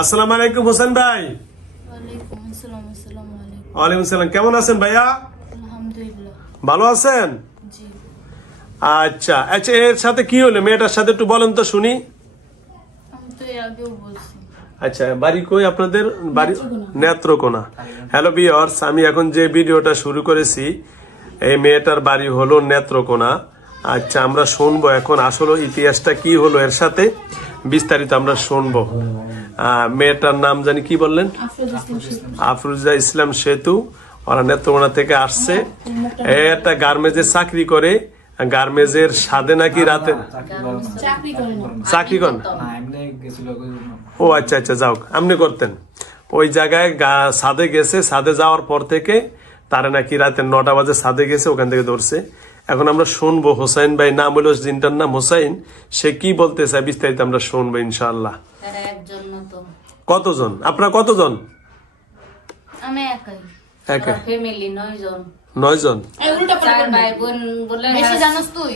আসসালামু আলাইকুম হোসেন ভাই। ওয়ালাইকুম আসসালাম। আসসালামু আলাইকুম। ওয়ালাইকুম আসসালাম। কেমন আছেন ভাইয়া? আলহামদুলিল্লাহ। ভালো আছেন? জি। আচ্ছা আচ্ছা, এর সাথে কি হলো? মেয়েটার সাথে একটু বলেন তো শুনি। আমি তো এর আগেও বলছি। আচ্ছা, বাড়ি কই আপনাদের? বাড়ি নেত্রকোনা। হ্যালো ভিউয়ার্স, আমি এখন যে ভিডিওটা শুরু করেছি, এই মেয়েটার বাড়ি হলো নেত্রকোনা। আচ্ছা, আমরা শুনবো এখন আসলে ইতিহাসটা কি হলো, এর সাথে বিস্তারিত আমরা শুনবো। মেয়েটার নাম জানি কি বললেন? আফরোজা ইসলাম সেতু। ওরা নেত্রকোনা থেকে আসছে। একটা গার্মেন্টসে চাকরি করে। গার্মেন্টসের সাথে নাকি রাতে চাকরি করেন? ও আচ্ছা আচ্ছা, যাও, আপনি করতেন ওই জায়গায়। সাদে গেছে, সাদে যাওয়ার পর থেকে তারা নাকি রাতে 9টা বাজে সাদে গেছে, ওখান থেকে ধরছে। এখন আমরা শুনবো হোসাইন ভাই, নাম হলো জিনটার নাম হোসাইন, সে কি বলতে চায় বিস্তারিত আমরা শুনবো ইনশাআল্লাহ। কতজন আপনার? কতজন? আমি একাই। একা? ফ্যামিলি 9 জন। 9 জন। চার ভাই বোন বলে বেশি জানোস তুই।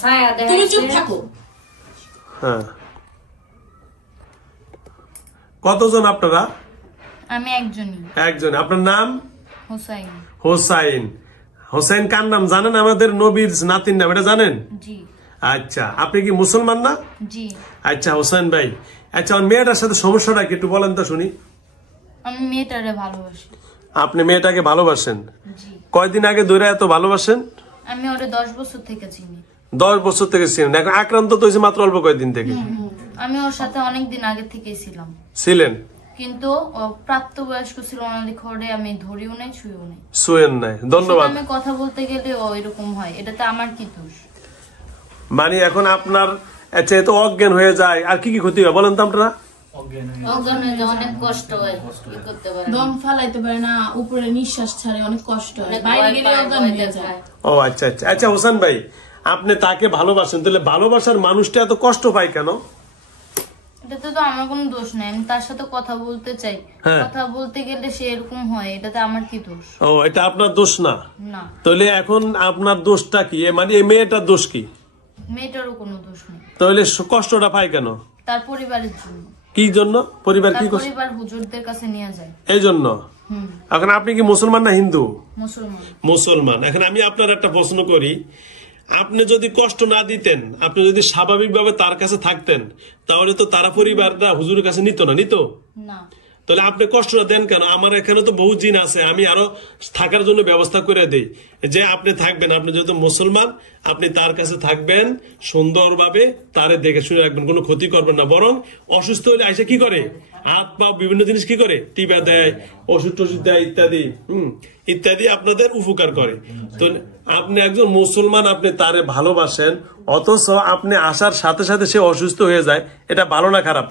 ছায়া দেখ, তুমি চুপ থাকো। হ্যাঁ, কতজন আপনারা? আমি একজনই। একজন। আপনার নাম? হোসাইন। হোসাইন। হোসাইন কার নাম জানেন? আমাদের নবীর নাতির নাম, এটা জানেন? জি। আচ্ছা, আপনি কি মুসলমান না? জি। আচ্ছা হোসেন ভাই, আচ্ছা আমার মেয়েটার সাথে সমস্যাটা কি একটু বলেন তো শুনি। আমি মেয়েটারে ভালোবাসি। আপনি মেয়েটাকে ভালোবাসেন? জি। কয়দিন আগে ধরে এত ভালোবাসেন? আমি ওরে 10 বছর থেকে চিনি। 10 বছর থেকে চিনেন? এখন আক্রান্ত তো হয়েছে মাত্র অল্প কয়েকদিন থেকে। আমি ওর সাথে অনেক দিন আগে থেকেই ছিলেন, কিন্তু ও প্রাপ্তবয়স্ক ছিল না দেখে আমি ধরিও নাই, ছুঁয়েও নাই। শুয়েন নাই? ধন্যবাদ। আমি কথা বলতে গেলে ও এরকম হয়, এটাতে আমার কি দোষ? মানে এখন আপনার আচ্ছা, এত অজ্ঞান হয়ে যায়, আর কি কি ক্ষতি হয় বলেন তো আপনারা? অজ্ঞান হয়ে যায়, অনেক কষ্ট হয়, কি করতে পারে, দম ফালাইতে পারে না, উপরে নিঃশ্বাস ছাড়ে, অনেক কষ্ট হয়, বাইরে গেলে অজ্ঞান হয়ে যায়। ও আচ্ছা আচ্ছা আচ্ছা, হোসেন ভাই আপনি তাকে ভালোবাসেন, তাহলে ভালোবাসার মানুষটা এত কষ্ট পায় কেন? এটাতে তো আমার কোনো দোষ নাই, আমি তার সাথে কথা বলতে চাই, কথা বলতে গেলে সে এরকম হয়, এটাতে আমার কি দোষ? ও, এটা আপনার দোষ না? না। তাহলে এখন আপনার দোষটা কি? মানে এই মেয়েটার দোষ কি? মেয়েটারও কোনো দোষ নেই। তাহলে কষ্টটা পায় কেন? তার পরিবারের জন্য। কি জন্য? পরিবার কি করছে? পরিবার হুজুরদের কাছে নিয়ে যায়, এই জন্য। এখন আপনি কি মুসলমান না হিন্দু? মুসলমান। মুসলমান। এখন আমি আপনার একটা প্রশ্ন করি, আপনি যদি কষ্ট না দিতেন, আপনি যদি স্বাভাবিকভাবে তার কাছে থাকতেন, তাহলে তো তারা পরিবারটা হুজুরের কাছে নিত না? নিত না। তাহলে আপনি কষ্টটা দেন কেন? আমার এখানে তো বহু জিন আছে, আমি আরো থাকার জন্য ব্যবস্থা করে দেই, যে আপনি থাকবেন, আপনি যেহেতু মুসলমান, আপনি তার কাছে থাকবেন, সুন্দরভাবে তারে দেখে শুনে রাখবেন, কোনো ক্ষতি করবেন না। বরং অসুস্থ হলে আইসা কি করে, হাত পা বিভিন্ন জিনিস কি করে, টিপা দেয়, ওষুধ টষুধ দেয়, ইত্যাদি ইত্যাদি আপনাদের উপকার করে। তো আপনি একজন মুসলমান, আপনি তারে ভালোবাসেন, অথচ আপনি আসার সাথে সাথে সে অসুস্থ হয়ে যায়, এটা ভালো না খারাপ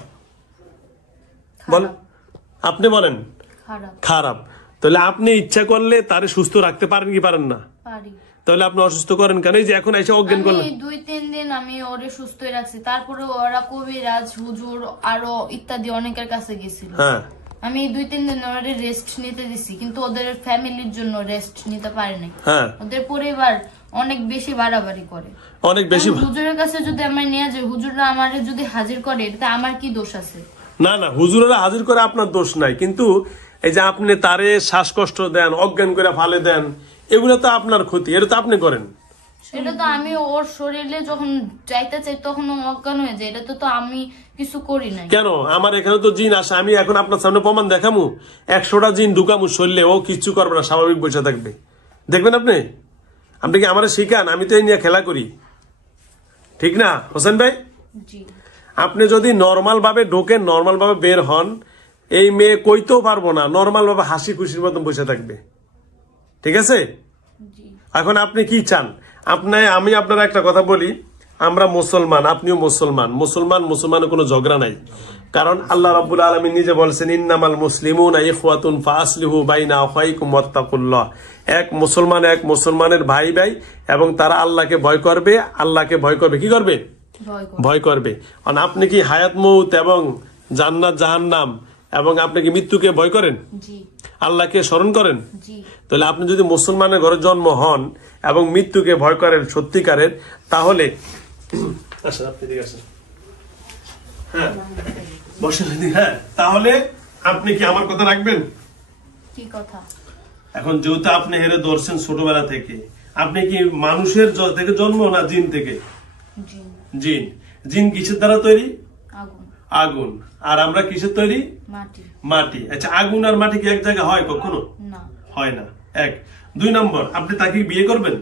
বল? আপনি বলেন। খারাপ। তাহলে আপনি ইচ্ছা করলে তারে সুস্থ রাখতে পারেন কি পারেন না? পারি। তাহলে আপনি অসুস্থ করেন কেন? এই যে এখন এসে অজ্ঞান করলেন। 2-3 দিন আমি ওরে সুস্থই রাখছি, তারপরে ওরা কবিরাজ, হুজুর আরো ইত্যাদি অনেকের কাছে গেছিল। হ্যাঁ, আমি 2-3 দিন ওরে রেস্ট নিতে দিছি, কিন্তু ওদের ফ্যামিলির জন্য রেস্ট নিতে পারে নাই। হ্যাঁ, ওদের পরিবার অনেক বেশি বাড়াবাড়ি করে, অনেক বেশি। হুজুরের কাছে যদি আমি নিয়ে যাই, হুজুররা আমারে যদি হাজির করে, এটাতে আমার কি দোষ আছে? না না, হুজুরেরা হাজির করে আপনার দোষ নাই, কিন্তু এই যে আপনি তারে শ্বাসকষ্ট দেন, অজ্ঞান করে ফালে দেন, এগুলো তো আপনার ক্ষতি, এটা তো আপনি করেন। এটা তো আমি ওর শরীরে যখন যাইতে চাই তখন অজ্ঞান হয়ে যায়, এটা তো আমি কিছু করি নাই। কেন? আমার এখানে তো জিন আসে, আমি এখন আপনার সামনে প্রমাণ দেখামু, 100টা জিন ঢুকামু শরীরে, ও কিচ্ছু করবে না, স্বাভাবিক বসে থাকবে, দেখবেন আপনি। আপনি কি আমারে শিখান? আমি তো এই নিয়ে খেলা করি, ঠিক না হোসেন ভাই? জি। আপনি যদি নর্মাল ভাবে ঢোকেন, নর্মাল ভাবে বের হন, এই মেয়ে কইতেও পারবো না, নর্মাল ভাবে হাসি খুশির মতন বসে থাকবে, ঠিক আছে? এখন আপনি কি চান? আমি আপনার একটা কথা বলি, আমরা মুসলমান, আপনিও মুসলমান, মুসলমানের কোনো ঝগড়া নাই, কারণ আল্লাহ রাব্বুল আলামিন নিজে বলছেন, ইন্নামাল মুসলিমুনা ইখওয়াতুন ফাআসলিহু বাইনা আখাইকুম ওয়াত্তাকুল্লাহ। এক মুসলমানের ভাই ভাই, এবং তারা আল্লাহকে ভয় করবে, আল্লাহকে ভয় করবে। কি করবে? ভয় করবে। কারণ আপনি কি হায়াত মউত এবং জান্নাত জাহান্নাম এবং আপনি কি মৃত্যুকে ভয় করেন? আল্লাহকে স্মরণ করেন? তাহলে আপনি যদি মুসলমানের ঘরে জন্ম হন এবং মৃত্যুকে ভয় করেন সত্যিকারের, তাহলে আপনি ঠিক আছে। হ্যাঁ, বসে যদি, হ্যাঁ তাহলে আপনি কি আমার কথা রাখবেন? কি কথা? এখন যেহেতু আপনি হেরে ধরছেন ছোটবেলা থেকে, আপনি কি মানুষের থেকে জন্ম না জিন থেকে? জিন। জিন। জিন কিসের দ্বারা তৈরি? আগুন। আগুন। আর আমরা কিসের তৈরি? মাটি। মাটি। আচ্ছা, আগুন আর মাটি কি এক জায়গায় হয় কখনো? না। হয় না। এক। 2 নম্বর, আপনি তাকে বিয়ে করবেন?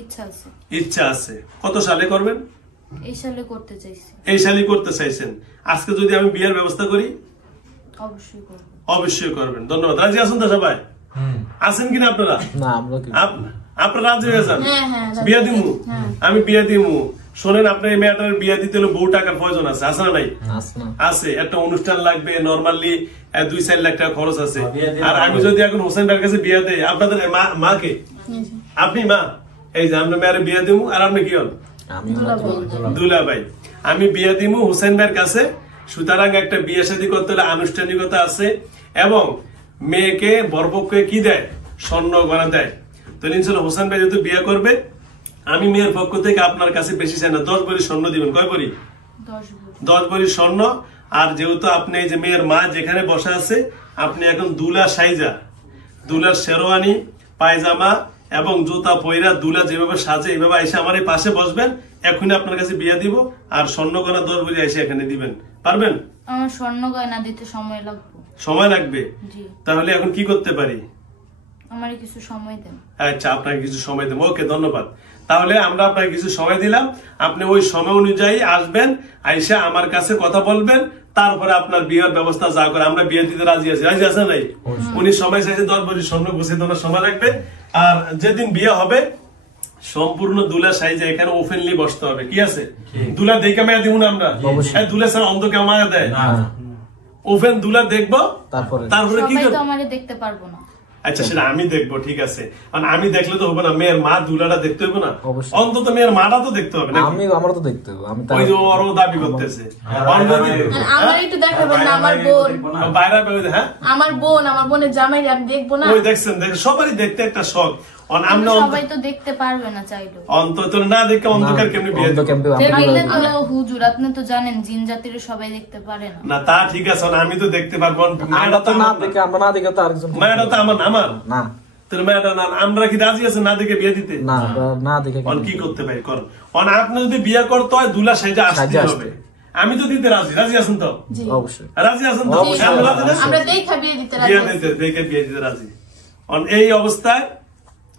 ইচ্ছা আছে। ইচ্ছা আছে। কত সালে করবেন? এই সালে করতে চাইছি। এই সালে করতে চাইছেন। আজকে যদি আমি বিয়ের ব্যবস্থা করি? অবশ্যই করব। অবশ্যই করবেন। ধন্যবাদ। রাজি আছেন তো সবাই? আছেন কিনা আপনারা? না, আমরা কি আপনারা রাজি হয়ে যান? হ্যাঁ, হ্যাঁ, রাজি বিয়ে দিমু। হ্যাঁ। আমি বিয়ে দিমু। শোনেন, আপনার এই মেয়েটার বিয়ে দিতে হলে বহু টাকার প্রয়োজন আছে, আছে না নাই? আছে না? আছে। একটা অনুষ্ঠান লাগবে, নরমালি 2-4 লাখ টাকা খরচ আছে। আর আমি যদি এখন হোসেন ভাইয়ের কাছে বিয়ে দেই, আপনাদের মাকে, আপনি মা, এই যে আমরা মেয়ের বিয়ে দিমু, আর আপনি কি হন? আমি দুলা ভাই। আমি বিয়ে দিমু হোসেন ভাইয়ের কাছে। সুতরাং একটা বিয়ে শাদী করতে হলে আনুষ্ঠানিকতা আছে, এবং মেয়েকে বরপক্ষে কি দেয়? স্বর্ণ গয়না দেয়। তো ইনশাল্লাহ হোসেন ভাই যেহেতু বিয়ে করবে, আমি মেয়ের পক্ষ থেকে আপনার কাছে বেশি চাই না, 10 ভরি স্বর্ণ দিবেন। কয় ভরি? 10 ভরি স্বর্ণ। আর যেহেতু আপনি এই যে মেয়ের মা যেখানে বসা আছে, আপনি এখন দুলা সাইজা, দুলার শেরওয়ানি, পায়জামা এবং জুতা পয়রা, দুলা যেভাবে সাজে এইভাবে এসে আমার এই পাশে বসবেন। এখনই আপনার কাছে বিয়ে দিব, আর স্বর্ণ গয়না 10 ভরি এসে এখানে দিবেন। পারবেন? আমার স্বর্ণ গয়না দিতে সময় লাগবে। সময় লাগবে? জি। তাহলে এখন কি করতে পারি? আমারে কিছু সময় দেন। আচ্ছা, আপনাকে কিছু সময় দেবো। ওকে, ধন্যবাদ। তাহলে আমরা আপনাকে কিছু সময় দিলাম, আপনি ওই সময় অনুযায়ী আসবেন, আইসা আমার কাছে কথা বলবেন, তারপরে আপনার বিয়ের ব্যবস্থা যা করে আমরা বিয়ে দিতে রাজি আছি। রাজি আছে নাই? উনি সময় চাইছে 10 ভরি স্বর্ণ, গুছিয়ে দেওয়ার সময় লাগবে। আর যেদিন বিয়ে হবে, সম্পূর্ণ দুলা সাইজে এখানে ওপেনলি বসতে হবে। কি আছে? দুলা দেখে মায়া দিব না আমরা? দুলা ছাড়া অন্ধ কেউ মায়া দেয়? ওপেন দুলা দেখবো, তারপরে কি সবাই করবো? তো আমারে দেখতে পারবো না। আচ্ছা, সেটা আমি দেখবো, ঠিক আছে। কারণ আমি দেখলে তো হবে না, মেয়ের মা দুলাটা দেখতে হবে না? অবশ্যই। অন্তত মেয়ের মাটা তো দেখতে হবে না? আমার তো দেখতে হবে। আমি ওই যে ওরও দাবি করতেছে। আমার একটু দেখাবেন না, আমার বোন, বাইরে, হ্যাঁ, আমার বোনের জামাই আমি দেখবো না? ওই দেখছেন, সবারই দেখতে একটা শখ। সবাই তো দেখতে পারবে না চাইলেও। অন্তত না দেখে অন্ধকার কেমনি বিয়ে দিবে? তাইলে তো হুজুর, আপনি তো জানেন জিন জাতির সবাই দেখতে পারে না। না, তা ঠিক আছে, আমি তো দেখতে পারবো। আমরা তো না দেখে তো আরেকজন মায়াটা তো আমার না। তাহলে মায়াটা না, আমরা কি রাজি আছি না দেখে বিয়ে দিতে? না, না দেখে কি করতে পারি? করুন। আপনি যদি বিয়ে করতে হয়, দুলা সাইজে আসতে হবে। আমি তো দিতে রাজি। রাজি আছেন তো? অবশ্যই রাজি আছেন তো? আমরা দেখা বিয়ে দিতে রাজি আছি। দেখে বিয়ে দিতে রাজি। এই অবস্থায়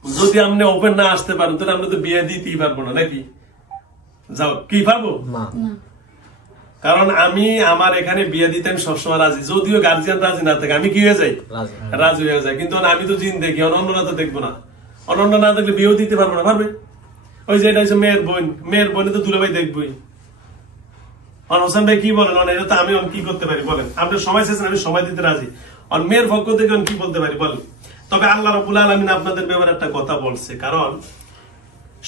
যদি আপনি ওপেন না আসতে পারেন, তাহলে আমরা তো বিয়ে দিতেই পারবো না, নাকি? যাও, কি পারবো না? কারণ আমি আমার এখানে বিয়ে দিতে আমি সবসময় রাজি, যদিও গার্জিয়ান রাজি না থাকে, আমি কি হয়ে যাই? রাজি হয়ে যাই। কিন্তু আমি তো জিন দেখি, অন্যরা তো দেখবো না। অন্য না দেখলে বিয়েও দিতে পারবো না। পারবে? ওই যে এটা হচ্ছে মেয়ের বোন, মেয়ের বোনে তো দুলাভাই দেখবই। হোসেন ভাই কি বলেন? এটা তো আমি কি করতে পারি বলেন? আপনি সময় চেয়েছেন, আমি সময় দিতে রাজি। মেয়ের পক্ষ থেকে কি বলতে পারি বলেন? তবে আল্লাহ রাব্বুল আলামিন আপনাদের ব্যাপারে একটা কথা বলছে, কারণ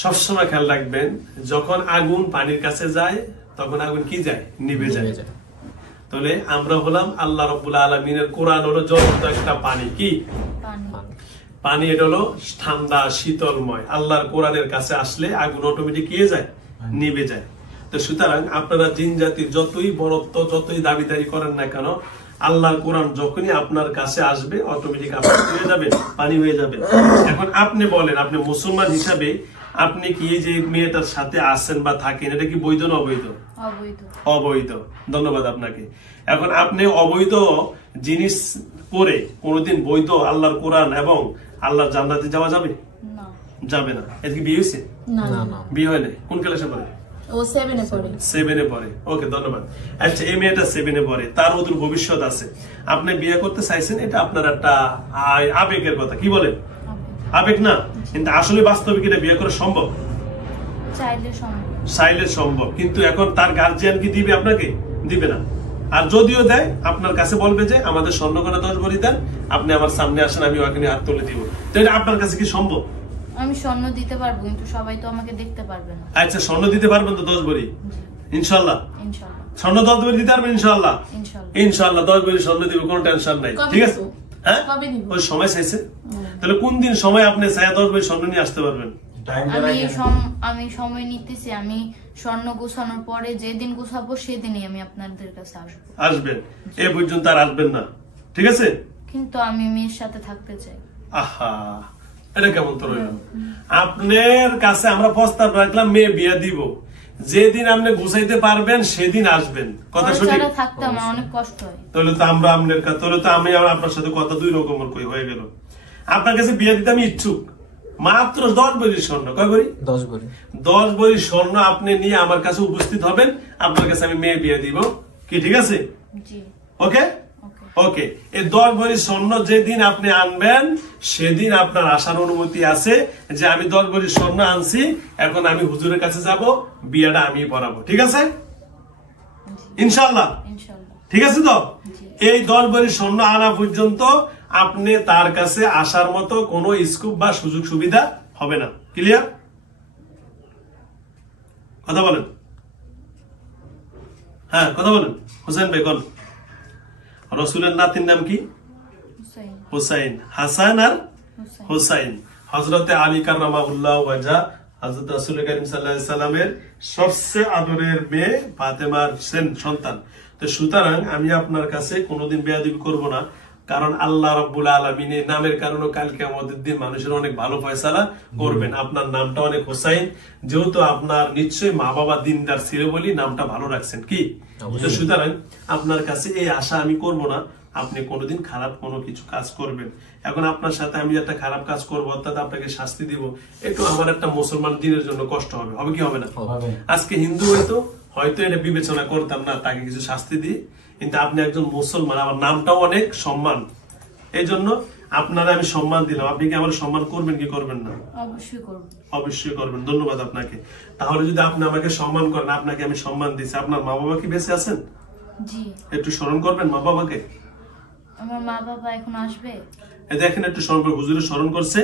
সবসময় খেয়াল রাখবেন, যখন আগুন পানির কাছে যায়, তখন আগুন কি যায়? নিভে যায়। তাহলে আমরা হলাম আল্লাহ রাব্বুল আলামিনের কোরআন হলো জ্বলন্ত একটা পানি। কি পানি? এটা হলো ঠান্ডা শীতলময়। আল্লাহর কোরআনের কাছে আসলে আগুন অটোমেটিক কি যায়? নিভে যায়। তো সুতরাং আপনারা জিন জাতির যতই বড়ত্ব, যতই দাবিদারি করেন না কেন, আল্লাহর কোরআন যখনই আপনার কাছে আসবে, অটোমেটিক আপনার হয়ে যাবে, পানি হয়ে যাবে। এখন আপনি বলেন, আপনি মুসলমান হিসাবে আপনি কি এই যে মেয়েটার সাথে আসেন বা থাকেন, এটা কি বৈধ না অবৈধ? অবৈধ। ধন্যবাদ আপনাকে। এখন আপনি অবৈধ জিনিস করে কোনদিন বৈধ আল্লাহর কোরআন এবং আল্লাহর জান্নাতে যাওয়া যাবে? যাবে না। এদিকে বিয়ে হয়েছে? বিয়ে হয় নাই। কোন ক্লাসে পড়ে? ও 7 এ পড়ে। 7 এ পড়ে। ওকে, ধন্যবাদ। আচ্ছা, এই মেয়েটা 7 এ পড়ে, তার অদূর ভবিষ্যৎ আছে। আপনি বিয়ে করতে চাইছেন, এটা আপনার একটা আবেগের কথা। কি বলেন? আবেগ না, কিন্তু আসলে বাস্তবে কি এটা বিয়ে করা সম্ভব? চাইলে সম্ভব, কিন্তু এখন তার গার্জিয়ান কি দিবে আপনাকে? দিবে না। আর যদিও দেয়, আপনার কাছে বলবে যে আমাদের স্বর্ণ গয়না 10 ভরি দেন, আপনি আমার সামনে আসেন, আমি ওখানে হাত তুলে দিব। তো এটা আপনার কাছে কি সম্ভব? আমি স্বর্ণ দিতে পারবো, কিন্তু সবাই তো আমাকে দেখতে পারবে না। আচ্ছা, স্বর্ণ দিতে পারবেন তো 10 ভরি? ইনশাআল্লাহ। স্বর্ণ 10 ভরি দিতে পারবেন? ইনশাআল্লাহ। ইনশাআল্লাহ 10 ভরি স্বর্ণ দিব, কোনো টেনশন নাই। ঠিক আছে? হ্যাঁ, ওই সময় চাইছে। তাহলে কোন দিন সময় আপনি চাই 10 ভরি স্বর্ণ নিয়ে আসতে পারবেন? আমি সময় নিতেছি। আমি স্বর্ণ গোছানোর পরে যেদিন গোছাবো সেদিনই আমি আপনাদের কাছে আসবো। আসবেন, এ পর্যন্ত আর আসবেন না, ঠিক আছে? কিন্তু আমি মেয়ের সাথে থাকতে চাই। আহা, এটা কেমন তো রইল? আপনার কাছে আমরা প্রস্তাব রাখলাম মেয়ে বিয়ে দিব, যেদিন আপনি গুছাইতে পারবেন সেদিন আসবেন, কথা ওর সঠিক? ছাড়া থাকতে আমার অনেক কষ্ট হয়। তাহলে তো আমরা আমি আপনার সাথে কথা দুই রকমের কই হয়ে গেল। আপনার কাছে বিয়ে দিতে আমি ইচ্ছুক, মাত্র 10 ভরি স্বর্ণ। কয় ভরি? 10 ভরি। 10 ভরি স্বর্ণ আপনি নিয়ে আমার কাছে উপস্থিত হবেন, আপনার কাছে আমি মেয়ে বিয়ে দিব, কি ঠিক আছে? জি, ওকে ওকে। এই 10 ভরি স্বর্ণ যেদিন আপনি আনবেন সেদিন আপনার আসার অনুমতি আছে, যে আমি 10 ভরি স্বর্ণ আনছি, এখন আমি হুজুরের কাছে যাব, বিয়েটা আমি পড়াবো, ঠিক আছে? ইনশাআল্লাহ, ইনশাআল্লাহ। ঠিক আছে তো? এই 10 ভরি স্বর্ণ আনা পর্যন্ত আপনি তার কাছে আসার মতো কোনো স্কোপ বা সুযোগ সুবিধা হবে না। ক্লিয়ার? কথা বলেন, হ্যাঁ কথা বলেন। হোসেন ভাই কোন? রসুলের নাতির নাম কি? হুসাইন। হুসাইন, হাসান আর হুসাইন। হুসাইন। হযরতে আলী কাররামাহুল্লাহ ওয়াজহা, হযরত রাসূল কারীম সাল্লাল্লাহু আলাইহি সাল্লামের সবচেয়ে আদরের মেয়ে ফাতেমার সন্তান। তো সুতরাং আমি আপনার কাছে কোনোদিন বেয়াদবি করব না, কারণ আল্লাহ রাব্বুল আলামিন এই নামের কারণে কাল কিয়ামতের দিন মানুষের অনেক ভালো ফয়সালা করবেন। আপনার নামটা অনেক হোসাইন, যেহেতু আপনার নিশ্চয়ই মা বাবা দিনদার ছিল বলি নামটা ভালো রাখছেন, কি? তো সুতরাং আপনার কাছে এই আশা আমি করব না আপনি কোনোদিন খারাপ কোনো কিছু কাজ করবেন। এখন আপনার সাথে আমি একটা খারাপ কাজ করবো, অর্থাৎ আপনাকে শাস্তি দিব, একটু আমার একটা মুসলমান দিনের জন্য কষ্ট হবে, হবে কি হবে না? আজকে হিন্দু হয়তো এটা বিবেচনা করতাম না, তাকে কিছু শাস্তি দিই, কিন্তু আপনি একজন মুসলমান, আমার নামটাও অনেক সম্মান, এই জন্য আপনারা আমি সম্মান দিলাম। আপনি কি আমার সম্মান করবেন কি করবেন না? অবশ্যই করব। অবশ্যই করবেন, ধন্যবাদ আপনাকে। তাহলে যদি আপনি আমাকে সম্মান করেন, আপনাকে আমি সম্মান দিচ্ছি, আপনার মা বাবা কি বেঁচে আছেন? জি। একটু স্মরণ করবেন মা বাবাকে। আমার মা বাবা এখন আসবে? দেখেন একটু স্মরণ করে, হুজুরের স্মরণ করছে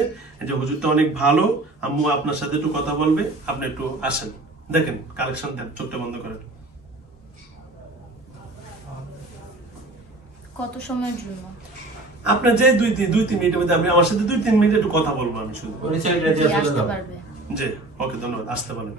যে হুজুরটা অনেক ভালো, আম্মু আপনার সাথে একটু কথা বলবে, আপনি একটু আসেন, দেখেন কালেকশন দেন, চোখটা বন্ধ করেন। কত সময়ের জন্য? আপনার যে 2-3 মিনিটের মধ্যে আমি আমার সাথে 2-3 মিনিট একটু কথা বলবো, আমি শুধু। জি, আসতে পারবে। জি, ওকে, ধন্যবাদ, আসতে পারেন।